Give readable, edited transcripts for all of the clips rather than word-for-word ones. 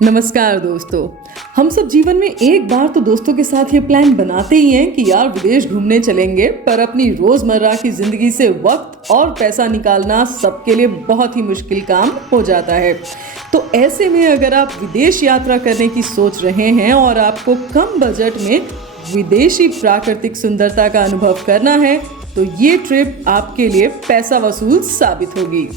नमस्कार दोस्तों। हम सब जीवन में एक बार तो दोस्तों के साथ ये प्लान बनाते ही हैं कि यार विदेश घूमने चलेंगे, पर अपनी रोजमर्रा की जिंदगी से वक्त और पैसा निकालना सबके लिए बहुत ही मुश्किल काम हो जाता है। तो ऐसे में अगर आप विदेश यात्रा करने की सोच रहे हैं और आपको कम बजट में विदेशी प्राकृतिक सुंदरता का अनुभव करना है, तो ये ट्रिप आपके लिए पैसा वसूल साबित होगी।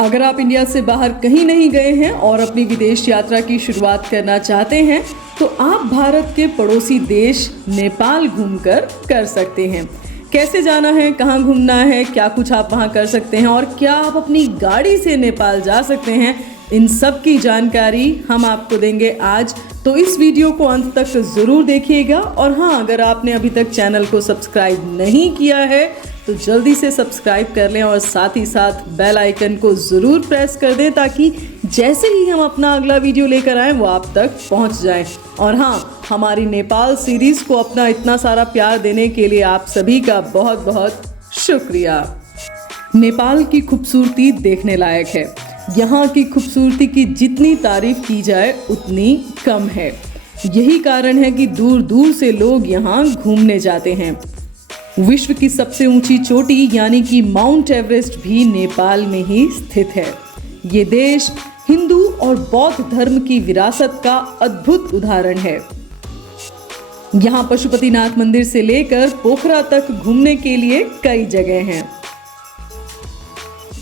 अगर आप इंडिया से बाहर कहीं नहीं गए हैं और अपनी विदेश यात्रा की शुरुआत करना चाहते हैं, तो आप भारत के पड़ोसी देश नेपाल घूमकर कर सकते हैं। कैसे जाना है, कहाँ घूमना है, क्या कुछ आप वहाँ कर सकते हैं और क्या आप अपनी गाड़ी से नेपाल जा सकते हैं, इन सब की जानकारी हम आपको देंगे आज। तो इस वीडियो को अंत तक ज़रूर देखिएगा। और हाँ, अगर आपने अभी तक चैनल को सब्सक्राइब नहीं किया है तो जल्दी से सब्सक्राइब कर लें और साथ ही साथ बेल आइकन को ज़रूर प्रेस कर दें, ताकि जैसे ही हम अपना अगला वीडियो लेकर आएँ वो आप तक पहुंच जाए। और हाँ, हमारी नेपाल सीरीज़ को अपना इतना सारा प्यार देने के लिए आप सभी का बहुत बहुत शुक्रिया। नेपाल की खूबसूरती देखने लायक है। यहाँ की खूबसूरती की जितनी तारीफ की जाए उतनी कम है। यही कारण है कि दूर दूर से लोग यहाँ घूमने जाते हैं। विश्व की सबसे ऊंची चोटी यानी कि माउंट एवरेस्ट भी नेपाल में ही स्थित है। ये देश हिंदू और बौद्ध धर्म की विरासत का अद्भुत उदाहरण है। यहाँ पशुपतिनाथ मंदिर से लेकर पोखरा तक घूमने के लिए कई जगह हैं।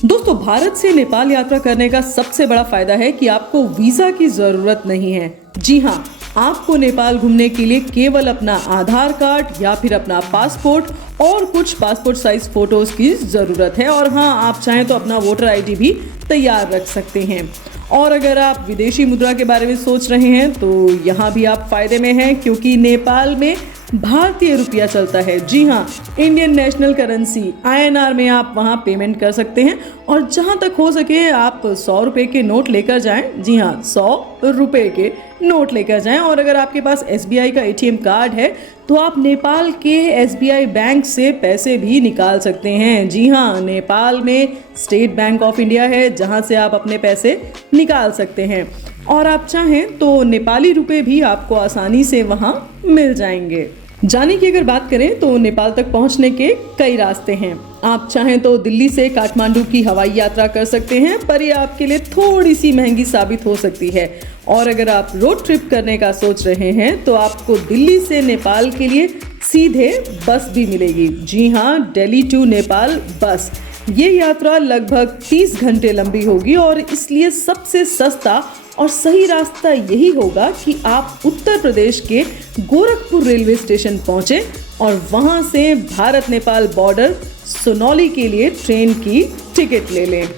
दोस्तों, भारत से नेपाल यात्रा करने का सबसे बड़ा फायदा है कि आपको वीजा की जरूरत नहीं है। जी हाँ, आपको नेपाल घूमने के लिए केवल अपना आधार कार्ड या फिर अपना पासपोर्ट और कुछ पासपोर्ट साइज फोटोज की जरूरत है। और हाँ, आप चाहें तो अपना वोटर आईडी भी तैयार रख सकते हैं। और अगर आप विदेशी मुद्रा के बारे में सोच रहे हैं तो यहाँ भी आप फायदे में हैं, क्योंकि नेपाल में भारतीय रुपया चलता है। जी हाँ, इंडियन नेशनल करेंसी INR में आप वहाँ पेमेंट कर सकते हैं। और जहाँ तक हो सके आप 100 रुपये के नोट लेकर जाएं। जी हाँ, 100 रुपये के नोट लेकर जाएं। और अगर आपके पास SBI का ATM कार्ड है तो आप नेपाल के SBI बैंक से पैसे भी निकाल सकते हैं। जी हाँ, नेपाल में स्टेट बैंक ऑफ इंडिया है जहाँ से आप अपने पैसे निकाल सकते हैं। और आप चाहें तो नेपाली रुपए भी आपको आसानी से वहाँ मिल जाएंगे। जाने की अगर बात करें तो नेपाल तक पहुँचने के कई रास्ते हैं। आप चाहें तो दिल्ली से काठमांडू की हवाई यात्रा कर सकते हैं, पर ये आपके लिए थोड़ी सी महंगी साबित हो सकती है। और अगर आप रोड ट्रिप करने का सोच रहे हैं तो आपको दिल्ली से नेपाल के लिए सीधे बस भी मिलेगी। जी हाँ, दिल्ली टू नेपाल बस। ये यात्रा लगभग 30 घंटे लंबी होगी और इसलिए सबसे सस्ता और सही रास्ता यही होगा कि आप उत्तर प्रदेश के गोरखपुर रेलवे स्टेशन पहुंचे और वहां से भारत नेपाल बॉर्डर सोनौली के लिए ट्रेन की टिकट ले लें।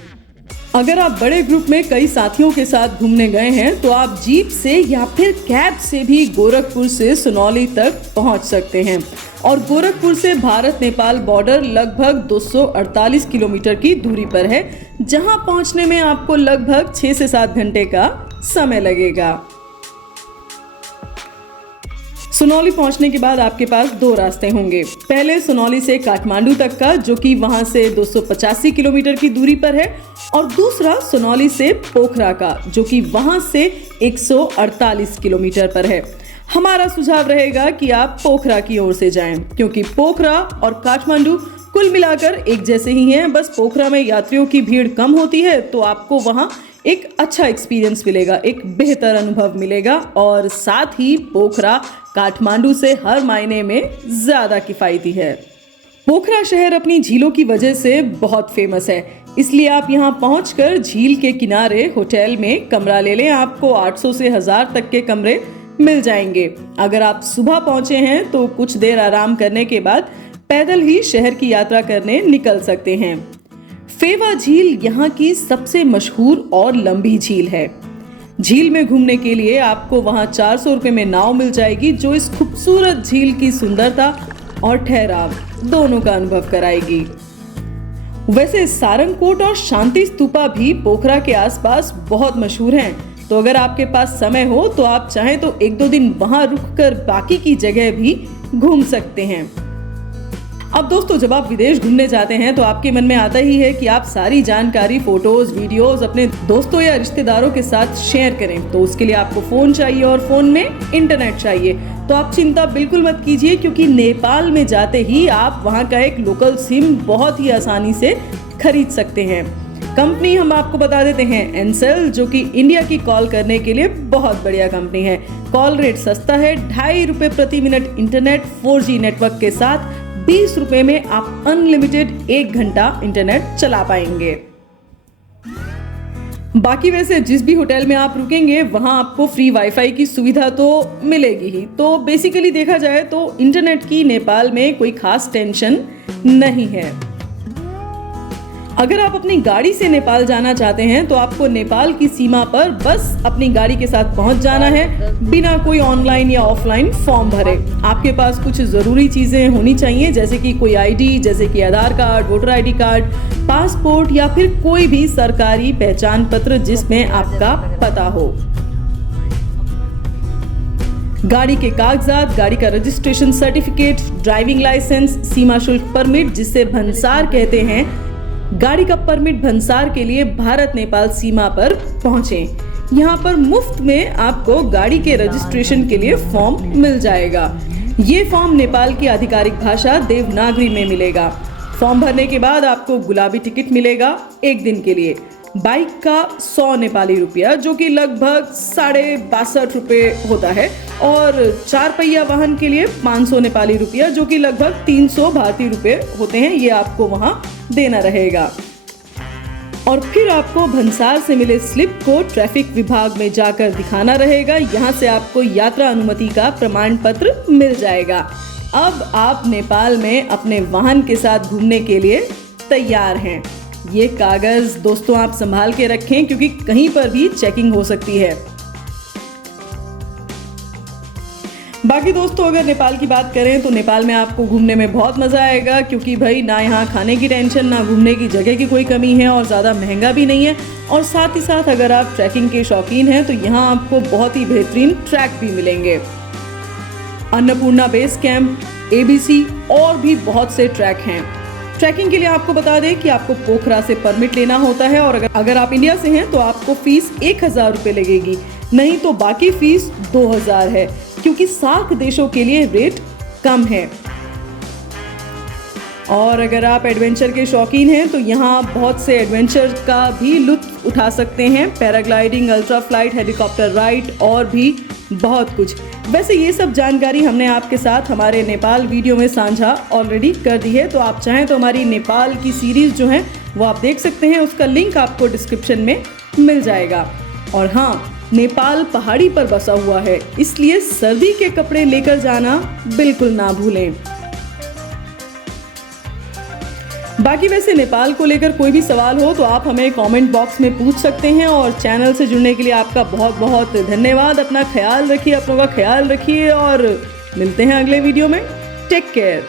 अगर आप बड़े ग्रुप में कई साथियों के साथ घूमने गए हैं तो आप जीप से या फिर कैब से भी गोरखपुर से सोनौली तक पहुंच सकते हैं। और गोरखपुर से भारत नेपाल बॉर्डर लगभग 248 किलोमीटर की दूरी पर है, जहां पहुंचने में आपको लगभग 6 से 7 घंटे का समय लगेगा। सोनौली पहुंचने के बाद आपके पास 2 रास्ते होंगे। पहले सोनौली से काठमांडू तक का, जो कि वहां से 285 किलोमीटर की दूरी पर है, और दूसरा सोनौली से पोखरा का, जो कि वहां से 148 किलोमीटर पर है। हमारा सुझाव रहेगा कि आप पोखरा की ओर से जाएं, क्योंकि पोखरा और काठमांडू कुल मिलाकर एक जैसे ही हैं। बस पोखरा में यात्रियों की भीड़ कम होती है, तो आपको वहां एक अच्छा एक्सपीरियंस मिलेगा, एक बेहतर अनुभव मिलेगा। और साथ ही पोखरा काठमांडू से हर मायने में ज़्यादा किफ़ायती है। पोखरा शहर अपनी झीलों की वजह से बहुत फेमस है, इसलिए आप यहाँ पहुँचकर झील के किनारे होटल में कमरा ले लें। आपको 800 से 1000 तक के कमरे मिल जाएंगे। अगर आप सुबह पहुँचे हैं तो कुछ देर आराम करने के बाद पैदल ही शहर की यात्रा करने निकल सकते हैं। फेवा झील यहाँ की सबसे मशहूर और लंबी झील है। झील में घूमने के लिए आपको वहाँ 400 रुपये में नाव मिल जाएगी, जो इस खूबसूरत झील की सुंदरता और ठहराव दोनों का अनुभव कराएगी। वैसे सारंगकोट और शांति स्तूपा भी पोखरा के आसपास बहुत मशहूर हैं। तो अगर आपके पास समय हो तो आप चाहें तो 1-2 दिन वहां रुककर बाकी की जगह भी घूम सकते हैं। अब दोस्तों, जब आप विदेश घूमने जाते हैं तो आपके मन में आता ही है कि आप सारी जानकारी, फोटोज, वीडियोस अपने दोस्तों या रिश्तेदारों के साथ शेयर करें। तो उसके लिए आपको फोन चाहिए और फोन में इंटरनेट चाहिए। तो आप चिंता बिल्कुल मत कीजिए, क्योंकि नेपाल में जाते ही आप वहां का एक लोकल सिम बहुत ही आसानी से खरीद सकते हैं। कंपनी हम आपको बता देते हैं एनसेल, जो कि इंडिया की कॉल करने के लिए बहुत बढ़िया कंपनी है। कॉल रेट सस्ता है, 2.5 रुपए प्रति मिनट इंटरनेट 4G नेटवर्क के साथ 20 रुपए में आप अनलिमिटेड 1 घंटा इंटरनेट चला पाएंगे। बाकी वैसे जिस भी होटल में आप रुकेंगे वहां आपको फ्री वाईफाई की सुविधा तो मिलेगी ही। तो बेसिकली देखा जाए तो इंटरनेट की नेपाल में कोई खास टेंशन नहीं है। अगर आप अपनी गाड़ी से नेपाल जाना चाहते हैं तो आपको नेपाल की सीमा पर बस अपनी गाड़ी के साथ पहुंच जाना है, बिना कोई ऑनलाइन या ऑफलाइन फॉर्म भरे। आपके पास कुछ जरूरी चीजें होनी चाहिए, जैसे कि कोई आईडी, जैसे कि Aadhaar card, voter ID card, passport या फिर कोई भी सरकारी पहचान पत्र जिसमें आपका पता हो। गाड़ी के कागजात, गाड़ी का रजिस्ट्रेशन सर्टिफिकेट, ड्राइविंग लाइसेंस, सीमा शुल्क परमिट जिसे भंसार कहते हैं, गाड़ी का परमिट भंसार के लिए भारत नेपाल सीमा पर पहुंचें। यहाँ पर मुफ्त में आपको गाड़ी के रजिस्ट्रेशन के लिए फॉर्म मिल जाएगा। ये फॉर्म नेपाल की आधिकारिक भाषा देवनागरी में मिलेगा। फॉर्म भरने के बाद आपको गुलाबी टिकट मिलेगा 1 दिन के लिए। बाइक का 100 नेपाली रुपया, जो कि लगभग 62.5 रुपए होता है, और 4 पहिया वाहन के लिए 500 नेपाली रुपया, जो कि लगभग 300 भारतीय रुपए होते हैं। ये आपको वहां देना रहेगा। और फिर आपको भंसार से मिले स्लिप को ट्रैफिक विभाग में जाकर दिखाना रहेगा। यहाँ से आपको यात्रा अनुमति का प्रमाण पत्र मिल जाएगा। अब आप नेपाल में अपने वाहन के साथ घूमने के लिए तैयार हैं। ये कागज दोस्तों आप संभाल के रखें, क्योंकि कहीं पर भी चेकिंग हो सकती है। बाकी दोस्तों, अगर नेपाल की बात करें तो नेपाल में आपको घूमने में बहुत मजा आएगा, क्योंकि भाई ना यहाँ खाने की टेंशन, ना घूमने की जगह की कोई कमी है, और ज़्यादा महंगा भी नहीं है। और साथ ही साथ अगर आप ट्रैकिंग के शौकीन हैं तो यहाँ आपको बहुत ही बेहतरीन ट्रैक भी मिलेंगे। अन्नपूर्णा बेस कैंप, ABC और भी बहुत से ट्रैक हैं। ट्रैकिंग के लिए आपको बता दें कि आपको पोखरा से परमिट लेना होता है, और अगर आप इंडिया से हैं तो आपको फीस 1000 रुपये लगेगी, नहीं तो बाकी फीस 2000 है, क्योंकि सार्क देशों के लिए रेट कम है। और अगर आप एडवेंचर के शौकीन हैं तो यहाँ बहुत से एडवेंचर का भी लुत्फ उठा सकते हैं। Paragliding, ultra flight, helicopter ride और भी बहुत कुछ। वैसे ये सब जानकारी हमने आपके साथ हमारे नेपाल वीडियो में साझा ऑलरेडी कर दी है, तो आप चाहें तो हमारी नेपाल की सीरीज जो है वो आप देख सकते हैं। उसका लिंक आपको डिस्क्रिप्शन में मिल जाएगा। और हाँ, नेपाल पहाड़ी पर बसा हुआ है, इसलिए सर्दी के कपड़े लेकर जाना बिल्कुल ना भूलें। बाकी वैसे नेपाल को लेकर कोई भी सवाल हो तो आप हमें कमेंट बॉक्स में पूछ सकते हैं। और चैनल से जुड़ने के लिए आपका बहुत बहुत धन्यवाद। अपना ख्याल रखिए, अपनों का ख्याल रखिए, और मिलते हैं अगले वीडियो में। Take care.